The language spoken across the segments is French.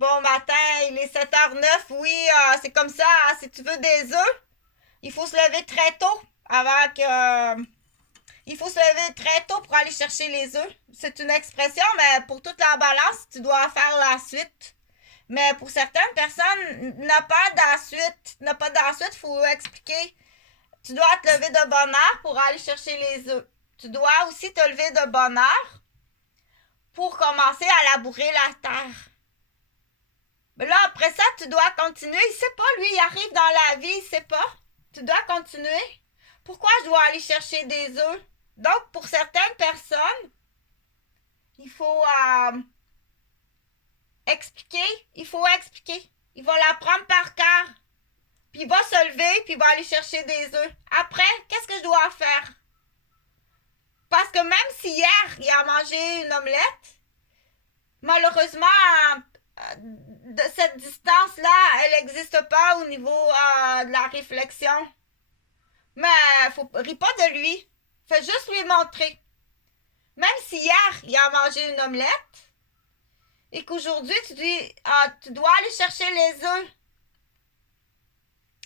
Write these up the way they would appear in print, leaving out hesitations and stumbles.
Bon matin, il est 7h09. Oui, c'est comme ça. Si tu veux des œufs, il faut se lever très tôt avant que... il faut se lever très tôt pour aller chercher les œufs. C'est une expression, mais pour toute la balance, tu dois faire la suite. Mais pour certaines personnes, n'a pas d'ensuite, il faut expliquer. Tu dois te lever de bonne heure pour aller chercher les œufs. Tu dois aussi te lever de bonne heure pour commencer à labourer la terre. Mais là, après ça, tu dois continuer. Il sait pas, lui, il arrive dans la vie, il sait pas. Tu dois continuer. Pourquoi je dois aller chercher des œufs? Donc, pour certaines personnes, il faut expliquer. Il faut expliquer. Il va l'apprendre par cœur. Puis il va se lever, puis il va aller chercher des œufs. Après, qu'est-ce que je dois faire? Parce que même si hier, il a mangé une omelette, malheureusement, de cette distance-là, elle n'existe pas au niveau de la réflexion. Mais ris pas de lui. Fais juste lui montrer. Même si hier, il a mangé une omelette, et qu'aujourd'hui, tu dis, tu dois aller chercher les œufs.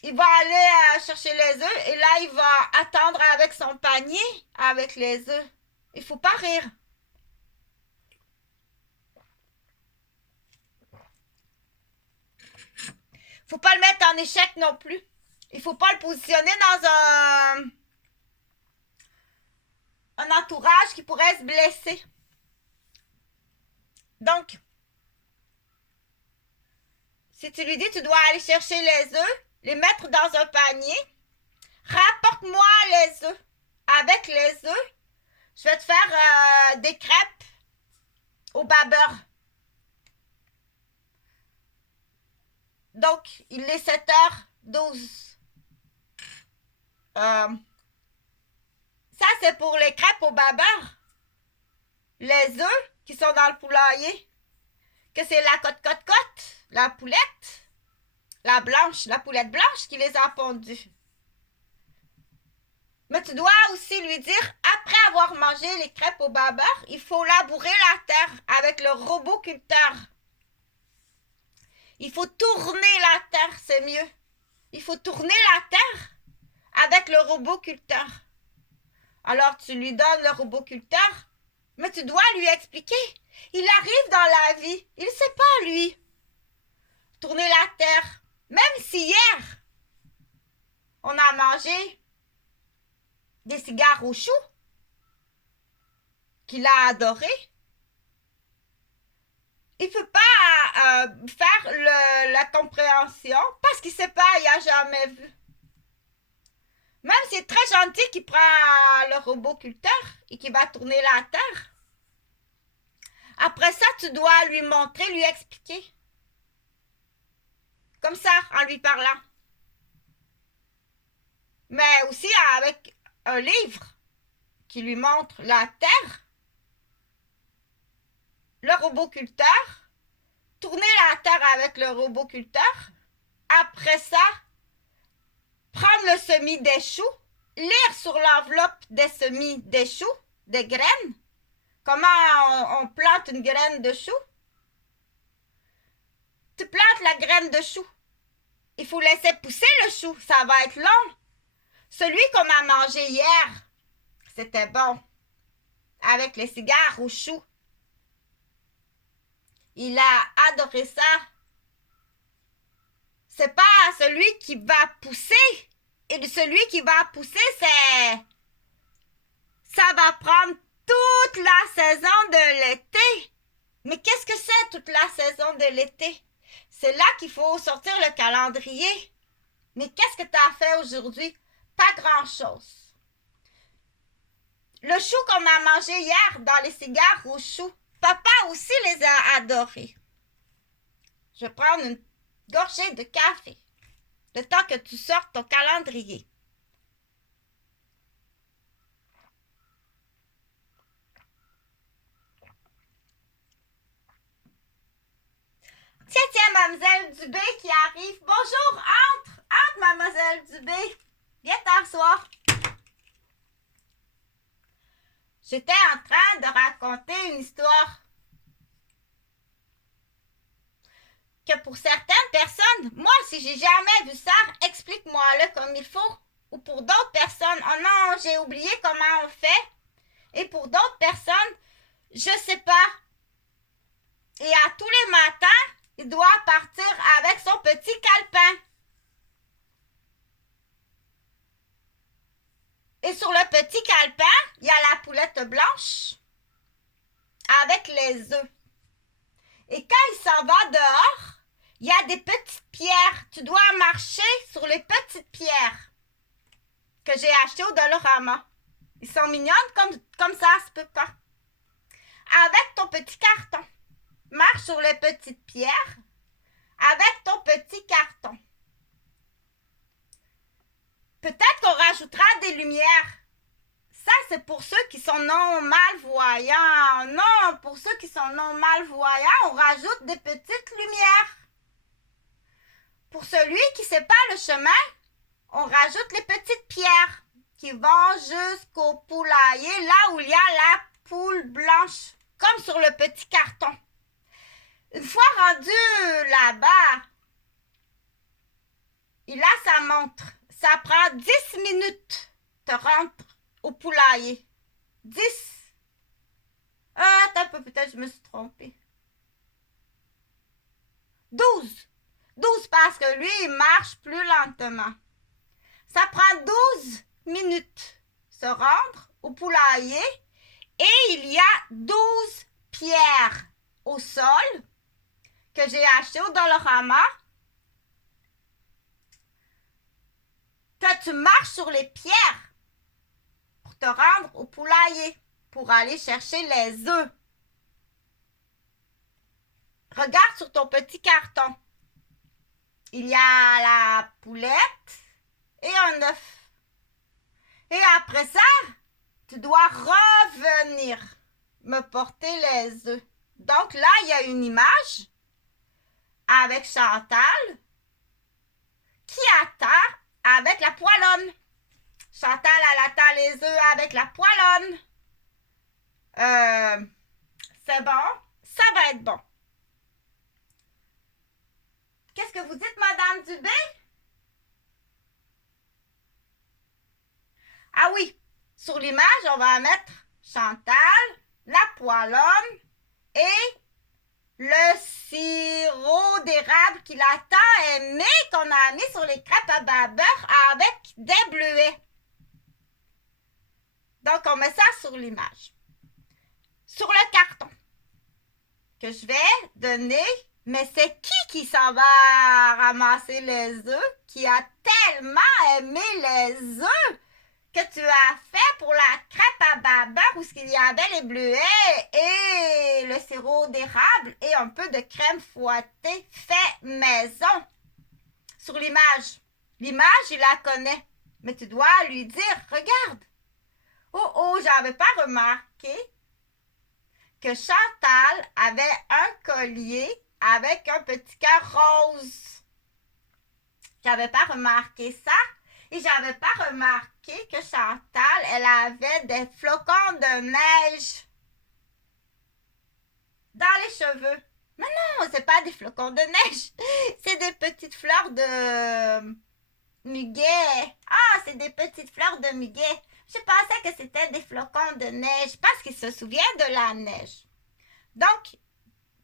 Il va aller chercher les œufs, et là, il va attendre avec son panier, avec les œufs. Il faut pas rire. Faut pas le mettre en échec non plus. Il faut pas le positionner dans un entourage qui pourrait se blesser. Donc, si tu lui dis tu dois aller chercher les œufs, les mettre dans un panier, rapporte-moi les œufs. Avec les œufs, je vais te faire des crêpes au beurre. Donc, il est 7h12. Ça, c'est pour les crêpes au beurre. Les œufs qui sont dans le poulailler. Que c'est la cote, la poulette, la poulette blanche qui les a pondues. Mais tu dois aussi lui dire, après avoir mangé les crêpes au beurre, il faut labourer la terre avec le robot culteur. Il faut tourner la terre, c'est mieux. Il faut tourner la terre avec le robot culteur. Alors tu lui donnes le robot culteur, mais tu dois lui expliquer. Il arrive dans la vie, il ne sait pas lui. Tourner la terre, même si hier, on a mangé des cigares au chou, qu'il a adoré. Il ne peut pas faire la compréhension parce qu'il ne sait pas, il n'a jamais vu. Même si c'est très gentil qu'il prend le robot culteur et qu'il va tourner la terre. Après ça, tu dois lui montrer, lui expliquer. Comme ça, en lui parlant. Mais aussi avec un livre qui lui montre la terre, le robot culteur, tourner la terre avec le robot culteur. Après ça, prendre le semis des choux, lire sur l'enveloppe des semis des choux, des graines, comment on plante une graine de chou. Tu plantes la graine de chou. Il faut laisser pousser le chou, ça va être long. Celui qu'on a mangé hier, c'était bon. Avec les cigares au chou. Il a adoré ça. C'est pas celui qui va pousser. Et celui qui va pousser, ça va prendre toute la saison de l'été. Mais qu'est-ce que c'est toute la saison de l'été? C'est là qu'il faut sortir le calendrier. Mais qu'est-ce que tu as fait aujourd'hui? Pas grand-chose. Le chou qu'on a mangé hier dans les cigares au chou, papa aussi les a adorés. Je vais prendre une gorgée de café. Le temps que tu sortes ton calendrier. Tiens, mademoiselle Dubé qui arrive. Bonjour, entre, mademoiselle Dubé. Viens t'asseoir. J'étais en train de raconter une histoire. pour certaines personnes, moi, si j'ai jamais vu ça, explique-moi-le comme il faut. Ou pour d'autres personnes, oh non, j'ai oublié comment on fait. Et pour d'autres personnes, je sais pas. Et à tous les matins, il doit partir avec son petit calepin. Et sur le petit calepin, il y a la poulette blanche avec les œufs. Et quand il s'en va dehors, il y a des petites pierres. Tu dois marcher sur les petites pierres que j'ai achetées au Dollarama. Ils sont mignonnes comme ça se peut pas. Avec ton petit carton. Marche sur les petites pierres avec ton petit carton. Peut-être qu'on rajoutera des lumières. Ça, c'est pour ceux qui sont non-malvoyants. Non, pour ceux qui sont non-malvoyants, on rajoute des petites lumières. Pour celui qui ne sait pas le chemin, on rajoute les petites pierres qui vont jusqu'au poulailler, là où il y a la poule blanche, comme sur le petit carton. Une fois rendu là-bas, il a sa montre. Ça prend 10 minutes de rentrer au poulailler. 10. Attends un peu, peut-être je me suis trompée. 12. 12 parce que lui, il marche plus lentement. Ça prend 12 minutes se rendre au poulailler et il y a 12 pierres au sol que j'ai achetées au Dollarama. Toi, tu marches sur les pierres pour te rendre au poulailler, pour aller chercher les œufs. Regarde sur ton petit carton. Il y a la poulette et un œuf. Et après ça, tu dois revenir me porter les œufs. Donc là, il y a une image avec Chantal qui attend avec la poêlonne. Chantal, elle attend les œufs avec la poêlonne. C'est bon? Ça va être bon. Qu'est-ce que vous dites, Madame Dubé? Ah oui, sur l'image, on va mettre Chantal, la poêlonne et le sirop d'érable qu'il a tant aimé qu'on a mis sur les crêpes à beurre avec des bleuets. Donc, on met ça sur l'image. Sur le carton que je vais donner, mais c'est qui s'en va ramasser les œufs, qui a tellement aimé les œufs que tu as fait pour la crêpe à beurre où il y avait les bleuets et le sirop d'érable et un peu de crème fouettée fait maison. Sur l'image. L'image, il la connaît. Mais tu dois lui dire, regarde. Oh, j'avais pas remarqué que Chantal avait un collier avec un petit cœur rose. J'avais pas remarqué ça. Et j'avais pas remarqué que Chantal, elle avait des flocons de neige dans les cheveux. Mais non, c'est pas des flocons de neige. C'est des petites fleurs de muguet. Ah, c'est des petites fleurs de muguet. Je pensais que c'était des flocons de neige parce qu'il se souvient de la neige. Donc,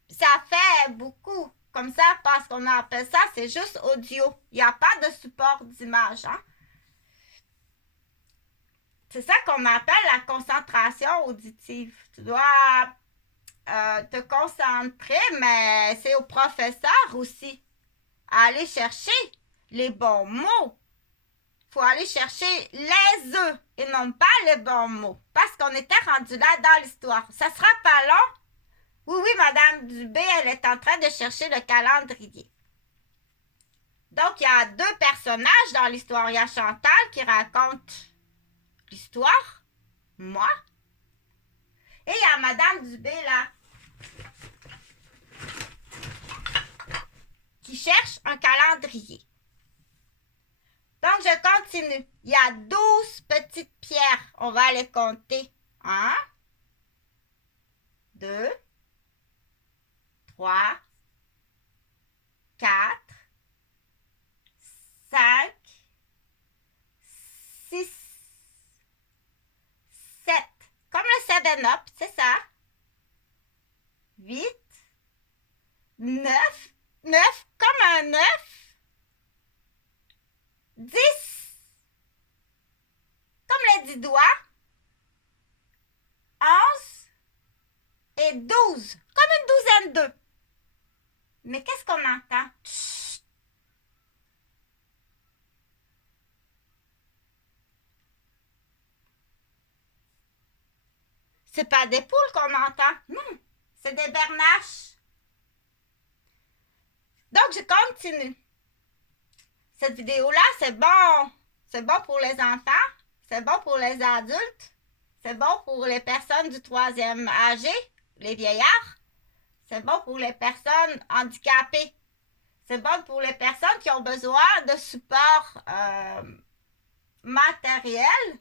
ça fait beaucoup. Comme ça, parce qu'on appelle ça, c'est juste audio. Il n'y a pas de support d'image, hein? C'est ça qu'on appelle la concentration auditive. Tu dois te concentrer, mais c'est au professeur aussi. Aller chercher les bons mots. Il faut aller chercher les œufs et non pas les bons mots. Parce qu'on était rendu là dans l'histoire. Ça sera pas long. Oui, Madame Dubé, elle est en train de chercher le calendrier. Donc, il y a deux personnages dans l'histoire. Il y a Chantal qui raconte l'histoire, moi, et il y a Madame Dubé là, qui cherche un calendrier. Donc, je continue. Il y a 12 petites pierres. On va les compter. 1, 2, 3, dizaine up, c'est ça. 8, 9, 9 comme un 9. 10, comme les 10 doigts. 11 et 12, comme une douzaine d'œufs. Mais qu'est-ce qu'on entend? Chut. C'est pas des poules qu'on entend, non, c'est des bernaches. Donc, je continue. Cette vidéo-là, c'est bon. C'est bon pour les enfants, c'est bon pour les adultes, c'est bon pour les personnes du 3e âgé, les vieillards. C'est bon pour les personnes handicapées. C'est bon pour les personnes qui ont besoin de support matériel,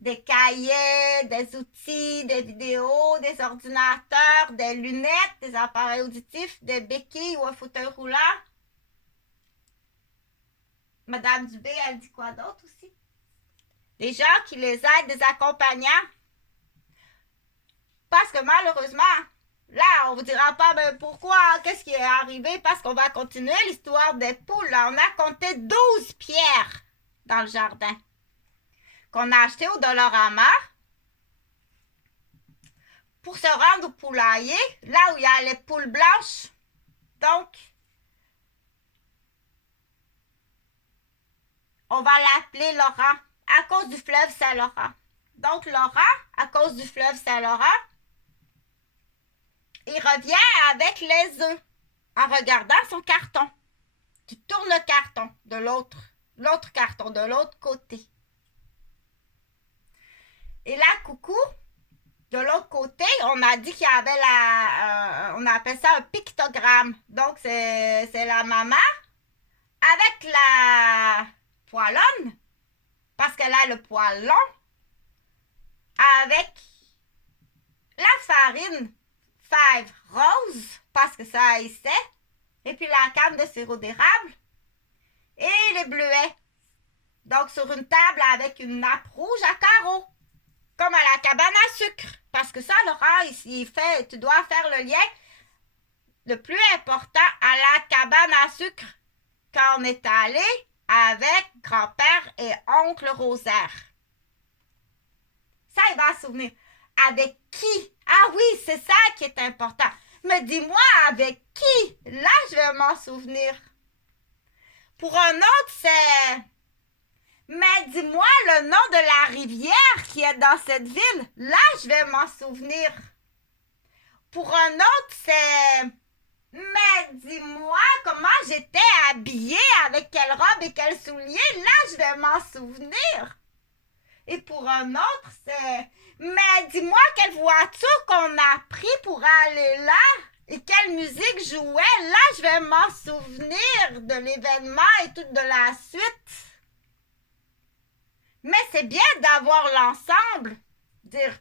des cahiers, des outils, des vidéos, des ordinateurs, des lunettes, des appareils auditifs, des béquilles ou un fauteuil roulant. Madame Dubé, elle dit quoi d'autre aussi? Des gens qui les aident, des accompagnants. Parce que malheureusement, là, on vous dira pas ben, pourquoi, qu'est-ce qui est arrivé, parce qu'on va continuer l'histoire des poules. Là, on a compté 12 pierres dans le jardin qu'on a acheté au Dollarama pour se rendre au poulailler, là où il y a les poules blanches. Donc, on va l'appeler Laurent à cause du fleuve Saint-Laurent. Donc, Laurent, à cause du fleuve Saint-Laurent, il revient avec les œufs en regardant son carton. Tu tournes le carton de l'autre carton, de l'autre côté. Et là, coucou, de l'autre côté, on a dit qu'il y avait on appelle ça un pictogramme. Donc, c'est la maman avec la poilonne, parce qu'elle a le poil long, avec la farine fève rose, parce que ça haïssait, et puis la canne de sirop d'érable, et les bleuets. Donc, sur une table avec une nappe rouge à carreaux, comme à la cabane à sucre. Parce que ça, Laurent, tu dois faire le lien le plus important à la cabane à sucre quand on est allé avec grand-père et oncle Rosaire. Ça, il va se souvenir. Avec qui? Ah oui, c'est ça qui est important. Mais dis-moi, avec qui? Là, je vais m'en souvenir. Pour un autre, c'est... Mais dis-moi le nom de la rivière qui est dans cette ville. Là, je vais m'en souvenir. Pour un autre, c'est... Mais dis-moi comment j'étais habillée, avec quelle robe et quels souliers. Là, je vais m'en souvenir. Et pour un autre, c'est... Mais dis-moi quelle voiture qu'on a pris pour aller là et quelle musique jouait. Là, je vais m'en souvenir de l'événement et tout de la suite. Mais c'est bien d'avoir l'ensemble. Dire,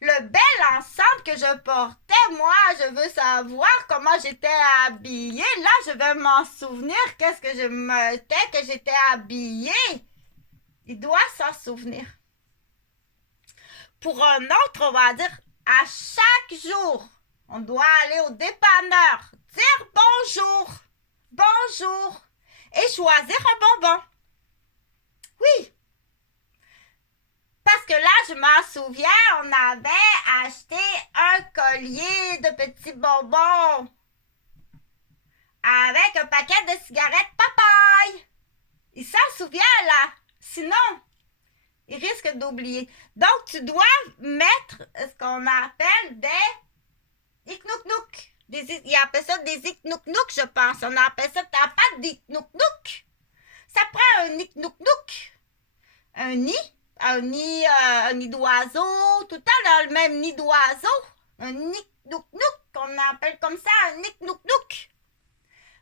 le bel ensemble que je portais, moi, je veux savoir comment j'étais habillée. Là, je vais m'en souvenir qu'est-ce que je mettais, que j'étais habillée. Il doit s'en souvenir. Pour un autre, on va dire, à chaque jour, on doit aller au dépanneur, dire bonjour, bonjour, et choisir un bonbon. Oui. Parce que là, je m'en souviens, on avait acheté un collier de petits bonbons avec un paquet de cigarettes papaye. Il s'en souvient, là. Sinon, il risque d'oublier. Donc, tu dois mettre ce qu'on appelle des iknouk-nouk. Ils appellent ça des iknouk-nouk, je pense. On appelle ça ta pâte d'iknouk-nouk. Ça prend un iknouk-nouk, un nid d'oiseau, tout le temps dans le même nid d'oiseau. Un iknouk-nouk, qu'on appelle comme ça un iknouk-nouk.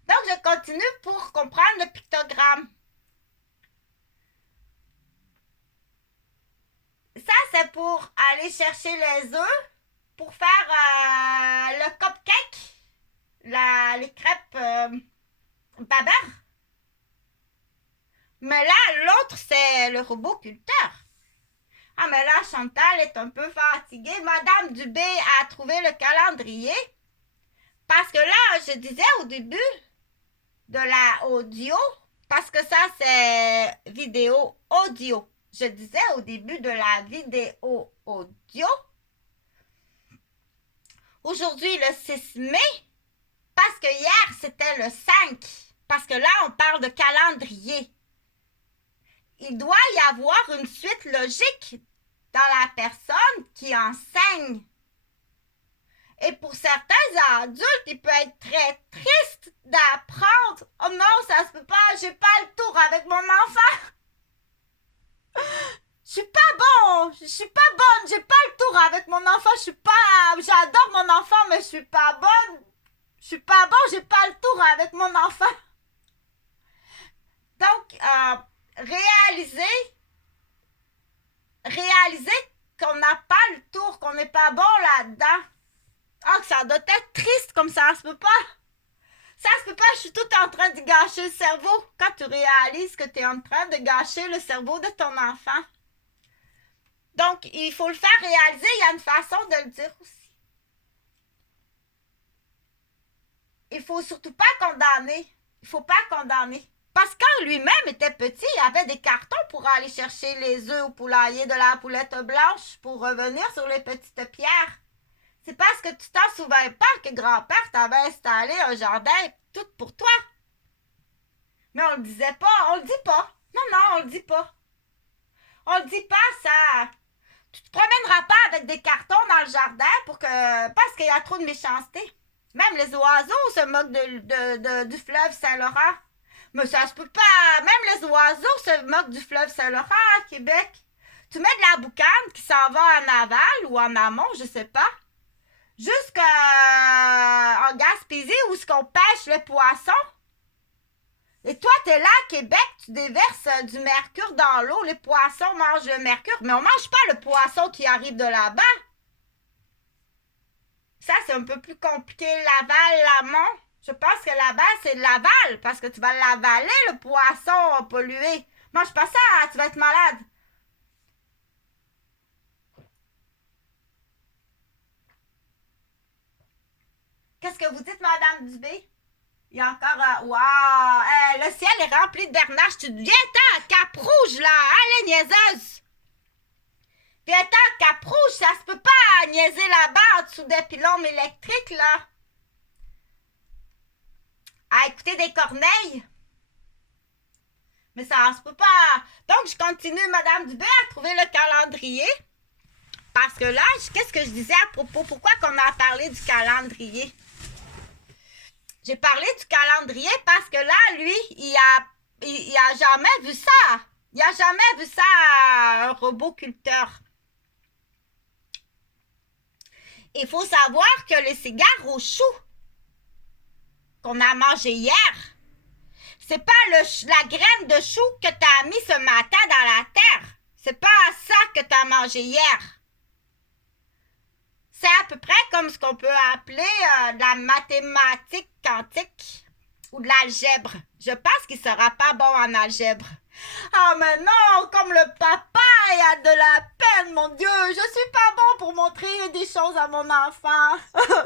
Donc, je continue pour comprendre le pictogramme. Ça, c'est pour aller chercher les œufs, pour faire le cupcake, les crêpes Baber. Mais là, l'autre, c'est le robot culteur. Ah, mais là, Chantal est un peu fatiguée. Madame Dubé a trouvé le calendrier. Parce que là, je disais au début de la audio, parce que ça, c'est vidéo audio. Je disais au début de la vidéo audio, aujourd'hui, le 6 mai, parce que hier, c'était le 5. Parce que là, on parle de calendrier. Il doit y avoir une suite logique dans la personne qui enseigne. Et pour certains adultes, il peut être très triste d'apprendre. Oh non, ça se peut pas, j'ai pas le tour avec mon enfant. Je suis pas bon, je suis pas bonne, j'ai pas le tour avec mon enfant, j'adore mon enfant, mais je suis pas bonne. Je suis pas bon, j'ai pas le tour avec mon enfant. Donc, réaliser qu'on n'a pas le tour, qu'on n'est pas bon là-dedans. Ah, que ça doit être triste comme ça se peut pas. Ça se peut pas, je suis tout en train de gâcher le cerveau. Quand tu réalises que tu es en train de gâcher le cerveau de ton enfant. Donc, il faut le faire réaliser, il y a une façon de le dire aussi. Il faut surtout pas condamner. Il faut pas condamner. Parce que quand lui-même était petit, il avait des cartons pour aller chercher les œufs au poulailler de la poulette blanche pour revenir sur les petites pierres. C'est parce que tu t'en souviens pas que grand-père t'avait installé un jardin tout pour toi. Mais on le disait pas, on le dit pas. Non, on le dit pas. On le dit pas, ça. Tu te promèneras pas avec des cartons dans le jardin parce qu'il y a trop de méchanceté. Même les oiseaux se moquent du fleuve Saint-Laurent. Mais ça se peut pas. Même les oiseaux se moquent du fleuve Saint-Laurent à Québec. Tu mets de la boucane qui s'en va en aval ou en amont, je sais pas. Jusqu'en Gaspésie où est-ce qu'on pêche le poisson. Et toi, t'es là à Québec, tu déverses du mercure dans l'eau. Les poissons mangent le mercure, mais on mange pas le poisson qui arrive de là-bas. Ça, c'est un peu plus compliqué. L'aval, l'amont. Je pense que là-bas, c'est de l'aval, parce que tu vas l'avaler, le poisson pollué. Mange pas ça, tu vas être malade. Qu'est-ce que vous dites, Madame Dubé? Il y a encore... Wow! Le ciel est rempli de bernaches. Tu viens-t'en, Cap Rouge, là! Allez, niaiseuse! Viens-t'en, Cap Rouge! Ça se peut pas niaiser là-bas, en dessous des pylônes électriques, là! À écouter des corneilles! Mais ça se peut pas! Donc, je continue, Madame Dubé, à trouver le calendrier. Parce que là, qu'est-ce que je disais à propos? Pourquoi qu'on a parlé du calendrier? J'ai parlé du calendrier parce que là, lui, il a jamais vu ça. Il a jamais vu ça, un robot culteur. Il faut savoir que les cigares au chou qu'on a mangé hier, c'est pas la graine de chou que tu as mis ce matin dans la terre. C'est pas ça que tu as mangé hier. C'est à peu près comme ce qu'on peut appeler de la mathématique quantique ou de l'algèbre. Je pense qu'il sera pas bon en algèbre. Ah, mais non, comme le papa, il a de la peine, mon Dieu. Je suis pas bon pour montrer des choses à mon enfant.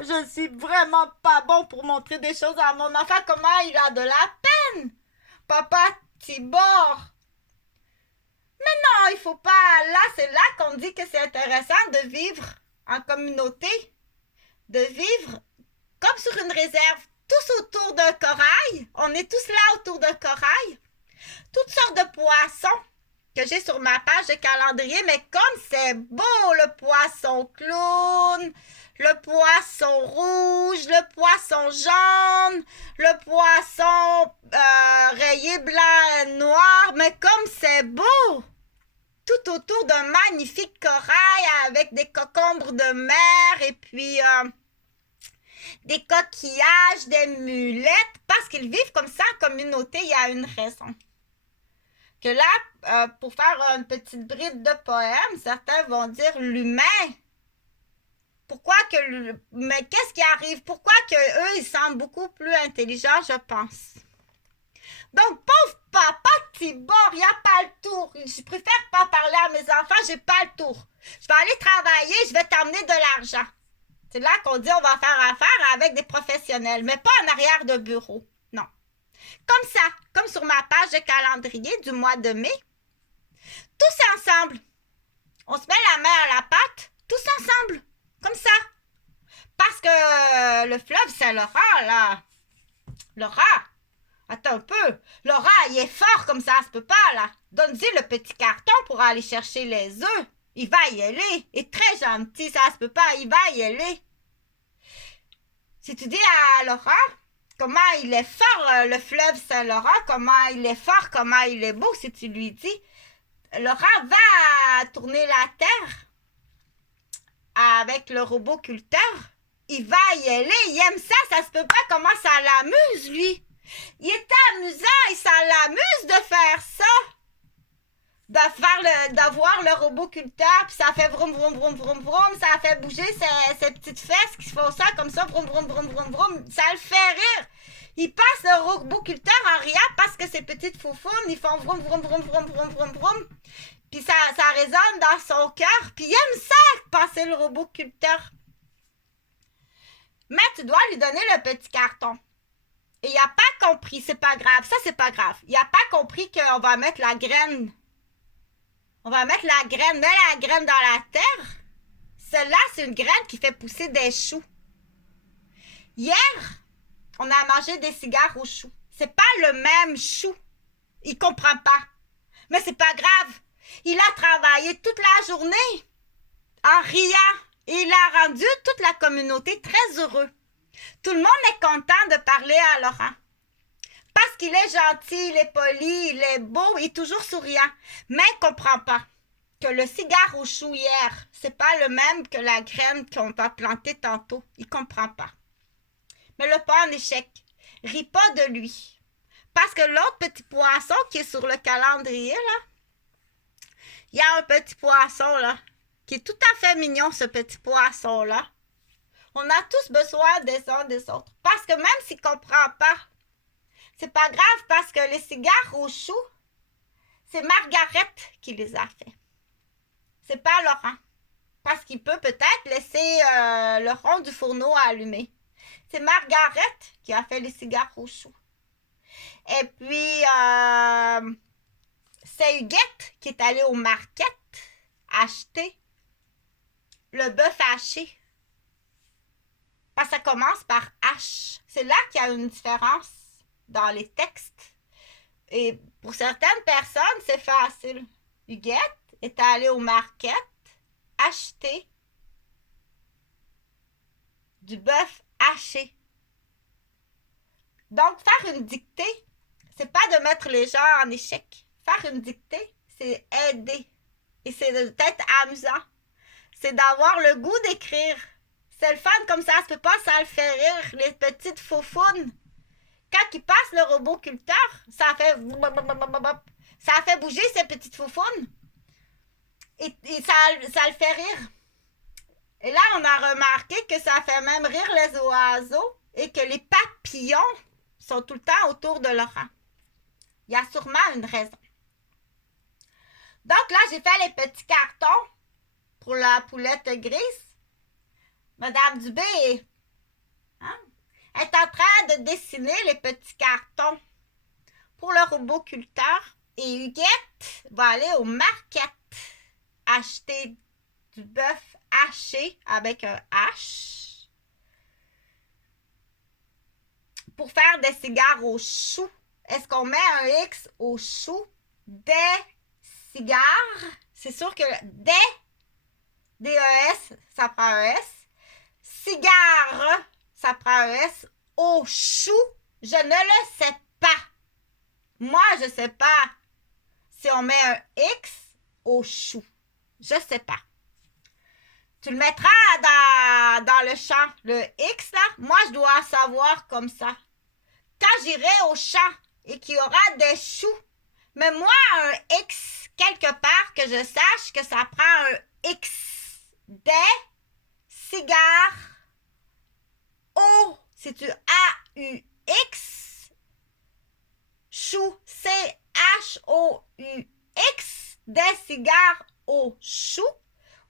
Je suis vraiment pas bon pour montrer des choses à mon enfant. Comment il a de la peine? Papa Tibor. Mais non, il faut pas. Là, c'est là qu'on dit que c'est intéressant de vivre en communauté, de vivre comme sur une réserve, tous autour d'un corail. On est tous là autour d'un corail. Toutes sortes de poissons que j'ai sur ma page de calendrier, mais comme c'est beau, le poisson clown, le poisson rouge, le poisson jaune, le poisson rayé blanc et noir, mais comme c'est beau! Tout autour d'un magnifique corail avec des cocombres de mer et puis des coquillages, des mulettes, parce qu'ils vivent comme ça en communauté, il y a une raison. Que là, pour faire une petite bride de poème, certains vont dire l'humain. Pourquoi que mais qu'est-ce qui arrive? Pourquoi que eux ils semblent beaucoup plus intelligents, je pense. Donc, pauvre papa gentil. Bon, il n'y a pas le tour. Je préfère pas parler à mes enfants, j'ai pas le tour. Je vais aller travailler, je vais t'emmener de l'argent. C'est là qu'on dit on va faire affaire avec des professionnels, mais pas en arrière de bureau. Non. Comme ça, comme sur ma page de calendrier du mois de mai. Tous ensemble. On se met la main à la pâte, tous ensemble. Comme ça. Parce que le fleuve Saint-Laurent, là. Laura, attends un peu. Laura, il est fort comme ça se peut pas, là. Donne-lui le petit carton pour aller chercher les œufs. Il va y aller. Il est très gentil, ça se peut pas. Il va y aller. Si tu dis à Laura comment il est fort, le fleuve Saint-Laurent, comment il est fort, comment il est beau, si tu lui dis, Laura va tourner la terre avec le robot culteur. Il va y aller, il aime ça, ça se peut pas, comment ça l'amuse, lui. Il est amusant et ça l'amuse de faire ça. D'avoir le robot culteur, puis ça fait vroom, vroom, vroom, vroom, vroom, ça fait bouger ses petites fesses qui font ça comme ça, vroom, vroom, vroom, vroom, vroom, ça le fait rire. Il passe le robot culteur en riant parce que ses petites foufounes, ils font vroom, vroom, vroom, vroom, vroom, vroom, vroom. Puis ça résonne dans son cœur, puis il aime ça, passer le robot culteur. Mais tu dois lui donner le petit carton. Et il n'a pas compris, c'est pas grave, ça c'est pas grave. Il n'a pas compris qu'on va mettre la graine. On va mettre la graine, mets la graine dans la terre. Celle-là, c'est une graine qui fait pousser des choux. Hier, on a mangé des cigares aux choux. C'est pas le même chou. Il comprend pas. Mais c'est pas grave. Il a travaillé toute la journée en riant. Et il a rendu toute la communauté très heureux. Tout le monde est content de parler à Laurent. Parce qu'il est gentil, il est poli, il est beau, il est toujours souriant. Mais il ne comprend pas que le cigare au chou hier, c'est pas le même que la graine qu'on va planter tantôt. Il ne comprend pas. Mais le pas en échec. Ris pas de lui. Parce que l'autre petit poisson qui est sur le calendrier, là, il y a un petit poisson, là, qui est tout à fait mignon, ce petit poisson-là. On a tous besoin des uns des autres. Parce que même s'il ne comprend pas, c'est pas grave parce que les cigares aux choux, c'est Margaret qui les a fait. C'est pas Laurent. Parce qu'il peut peut-être laisser le rond du fourneau allumé. C'est Margaret qui a fait les cigares aux choux. Et puis, c'est Huguette qui est allée au market acheter le bœuf haché. Parce que ça commence par H. C'est là qu'il y a une différence dans les textes. Et pour certaines personnes, c'est facile. Huguette est allée au market acheter du bœuf haché. Donc, faire une dictée, c'est pas de mettre les gens en échec. Faire une dictée, c'est aider. Et c'est peut-être amusant. C'est d'avoir le goût d'écrire. C'est le fun comme ça se peut pas, ça le fait rire. Les petites faufounes. Quand il passe le robot culteur, ça fait bouger ces petites faufounes. Et ça le fait rire. Et là, on a remarqué que ça fait même rire les oiseaux et que les papillons sont tout le temps autour de Laurent. Il y a sûrement une raison. Donc là, j'ai fait les petits cartons pour la poulette grise. Madame Dubé est en train de dessiner les petits cartons pour le robot culteur. Et Huguette va aller au market acheter du bœuf haché avec un H pour faire des cigares au chou. Est-ce qu'on met un X au chou? Des cigares. C'est sûr que D-E-S, ça prend un S. Cigare, ça prend un S. Au chou, je ne le sais pas. Moi, je ne sais pas si on met un X au chou. Je ne sais pas. Tu le mettras dans le champ, le X, là. Moi, je dois savoir comme ça. Quand j'irai au champ et qu'il y aura des choux, mais moi, un X, quelque part, que je sache que ça prend un X. Des cigares au, c'est tu A-U-X, chou, C-H-O-U. X des cigares au chou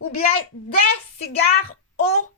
ou bien des cigares au